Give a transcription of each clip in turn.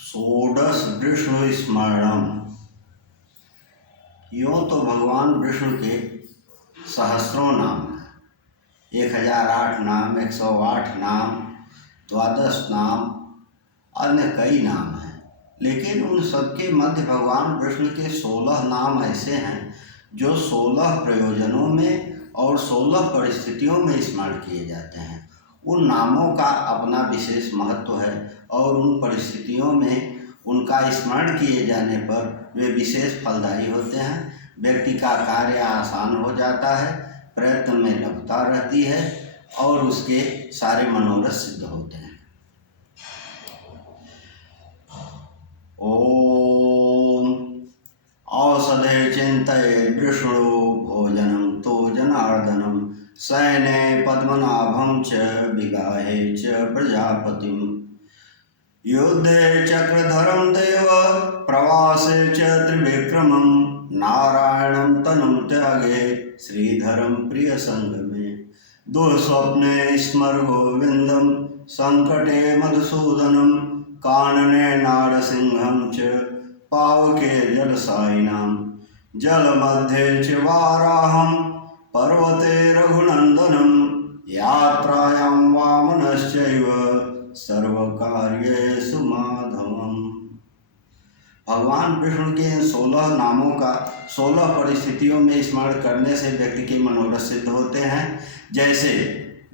षोडश विष्णु स्मरणम। यूँ तो भगवान विष्णु के सहस्रों नाम हैं, 1008 नाम, 108 नाम, 12 नाम, अन्य कई नाम हैं। लेकिन उन सबके मध्य भगवान विष्णु के 16 नाम ऐसे हैं जो 16 प्रयोजनों में और 16 परिस्थितियों में स्मरण किए जाते हैं। उन नामों का अपना विशेष महत्व है और उन परिस्थितियों में उनका स्मरण किए जाने पर वे विशेष फलदायी होते हैं। व्यक्ति का कार्य आसान हो जाता है, प्रयत्न में लगता रहती है और उसके सारे मनोरथ सिद्ध होते हैं। ओम औषधे चिंतये विष्णु भोजनं तो जनार्दनं शयने पद्मनाभं च विगाहे च प्रजापतिम् युद्धे चक्रधरं देव प्रवासे च त्रिविक्रमं नारायणं तनुं त्यागे श्रीधरं प्रिय संगमे दुःस्वप्ने स्मर गोविंदं संकटे मधुसूदनं कानने नारसिंहं च पावके जलसायिनां जलमध्ये च वाराहं पर्वते रघुनंदनं यात्रायां वामनश्चैव सर्वकार्येषु माधवम्। भगवान विष्णु के इन 16 नामों का 16 परिस्थितियों में स्मरण करने से व्यक्ति के मनोरथ सिद्ध होते हैं। जैसे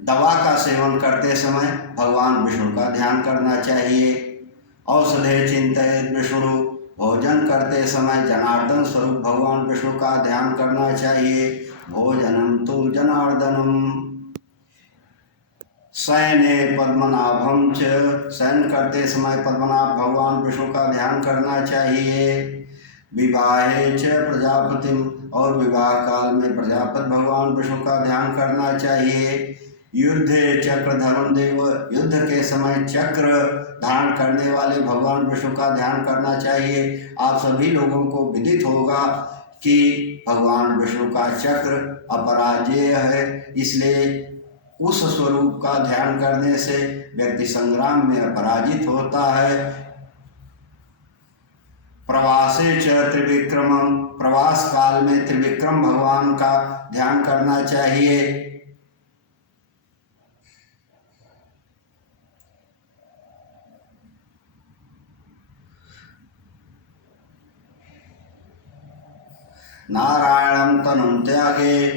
दवा का सेवन करते समय भगवान विष्णु का ध्यान करना चाहिए। औषधे चिंतयेत् विष्णु, भोजन करते समय जनार्दन स्वरूप भगवान विष्णु का ध्यान करना चाहिए। भोजनम तु जनार्दनम। शयने पद्मनाभं च, शयन करते समय पद्मनाभ भगवान विष्णु का ध्यान करना चाहिए। विवाहे च प्रजापतिम, और विवाह काल में प्रजापति भगवान विष्णु का ध्यान करना चाहिए। युद्धे चक्रधरं देव, युद्ध के समय चक्र धारण करने वाले भगवान विष्णु का ध्यान करना चाहिए। आप सभी लोगों को विदित होगा कि भगवान विष्णु का चक्र अपराजेय है, इसलिए उस स्वरूप का ध्यान करने से व्यक्ति संग्राम में अपराजित होता है। प्रवासे च त्रिविक्रमम, प्रवास काल में त्रिविक्रम भगवान का ध्यान करना चाहिए। नारायणं तनुं त्यागे,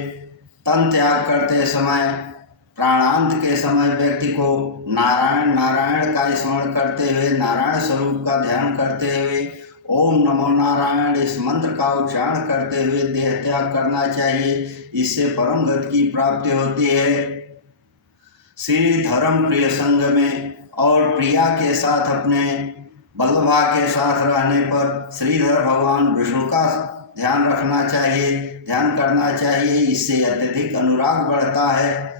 तन त्याग करते समय प्राणांत के समय व्यक्ति को नारायण नारायण का स्मरण करते हुए, नारायण स्वरूप का ध्यान करते हुए ओम नमो नारायण इस मंत्र का उच्चारण करते हुए देह त्याग करना चाहिए। इससे परम गति की प्राप्ति होती है। श्रीधरम प्रिय संग में, और प्रिया के साथ अपने वल्लभा के साथ रहने पर श्रीधर भगवान विष्णु का ध्यान रखना चाहिए, ध्यान करना चाहिए। इससे अत्यधिक अनुराग बढ़ता है।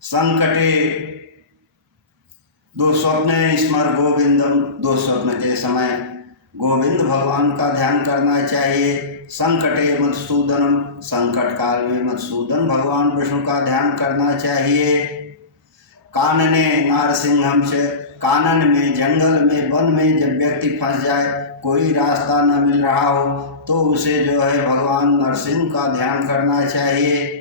संकटे दुःस्वप्ने स्मर गोविंदम, दुःस्वप्न के समय गोविंद भगवान का ध्यान करना चाहिए। संकटे मधुसूदनम, संकट काल में मधुसूदन भगवान विष्णु का ध्यान करना चाहिए। कानने नारसिंहम से, कानन में, जंगल में, वन में जब व्यक्ति फंस जाए, कोई रास्ता न मिल रहा हो, तो उसे जो है भगवान नरसिंह का ध्यान करना चाहिए।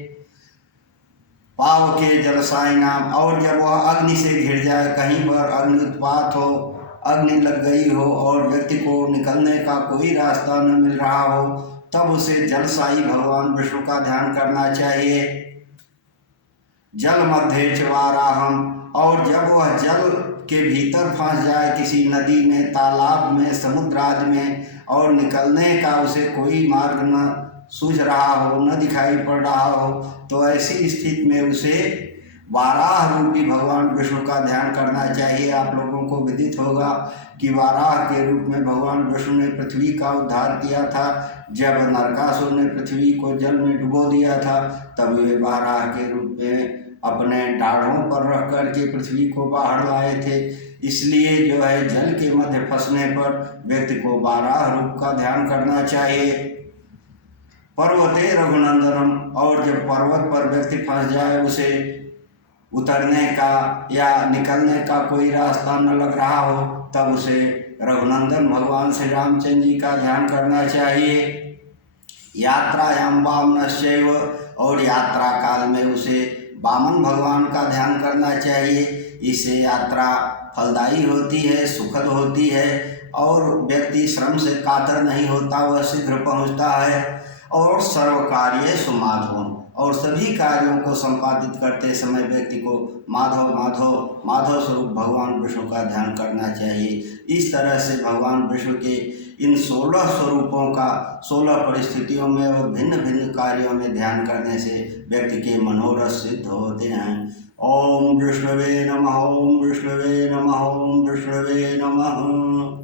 पाव के जलसायिनाम, और जब वह अग्नि से घिर जाए, कहीं पर अग्नि उत्पात हो, अग्नि लग गई हो और व्यक्ति को निकलने का कोई रास्ता न मिल रहा हो, तब उसे जलसायी भगवान विष्णु का ध्यान करना चाहिए। जल मध्य च वाराहम, और जब वह जल के भीतर फंस जाए, किसी नदी में, तालाब में, समुद्र आदि में, और निकलने का उसे कोई मार्ग न सूझ रहा हो, न दिखाई पड़ रहा हो, तो ऐसी स्थिति में उसे वाराह रूपी भगवान विष्णु का ध्यान करना चाहिए। आप लोगों को विदित होगा कि वाराह के रूप में भगवान विष्णु ने पृथ्वी का उद्धार किया था। जब नरकासुर ने पृथ्वी को जल में डुबो दिया था, तब वे वाराह के रूप में अपने डाढ़ों पर रख करके पृथ्वी को बाहर लाए थे। इसलिए जो है जल के मध्य फंसने पर व्यक्ति को वाराह रूप का ध्यान करना चाहिए। पर्वते रघुनंदनम, और जब पर्वत पर व्यक्ति फंस जाए, उसे उतरने का या निकलने का कोई रास्ता न लग रहा हो, तब उसे रघुनंदन भगवान श्री रामचंद्र जी का ध्यान करना चाहिए। यात्रायाम वामनश्चैव, और यात्रा काल में उसे वामन भगवान का ध्यान करना चाहिए। इससे यात्रा फलदायी होती है, सुखद होती है, और व्यक्ति श्रम से कातर नहीं होता, वह शीघ्र पहुँचता है। और सर्व कार्य सुमाधव, और सभी कार्यों को संपादित करते समय व्यक्ति को माधव माधव माधव स्वरूप भगवान विष्णु का ध्यान करना चाहिए। इस तरह से भगवान विष्णु के इन 16 स्वरूपों का 16 परिस्थितियों में और भिन्न भिन्न कार्यों में ध्यान करने से व्यक्ति के मनोरथ सिद्ध होते हैं। ओम विष्णवे नमः, ओम विष्णवे नमः, ओम विष्णवे नमः।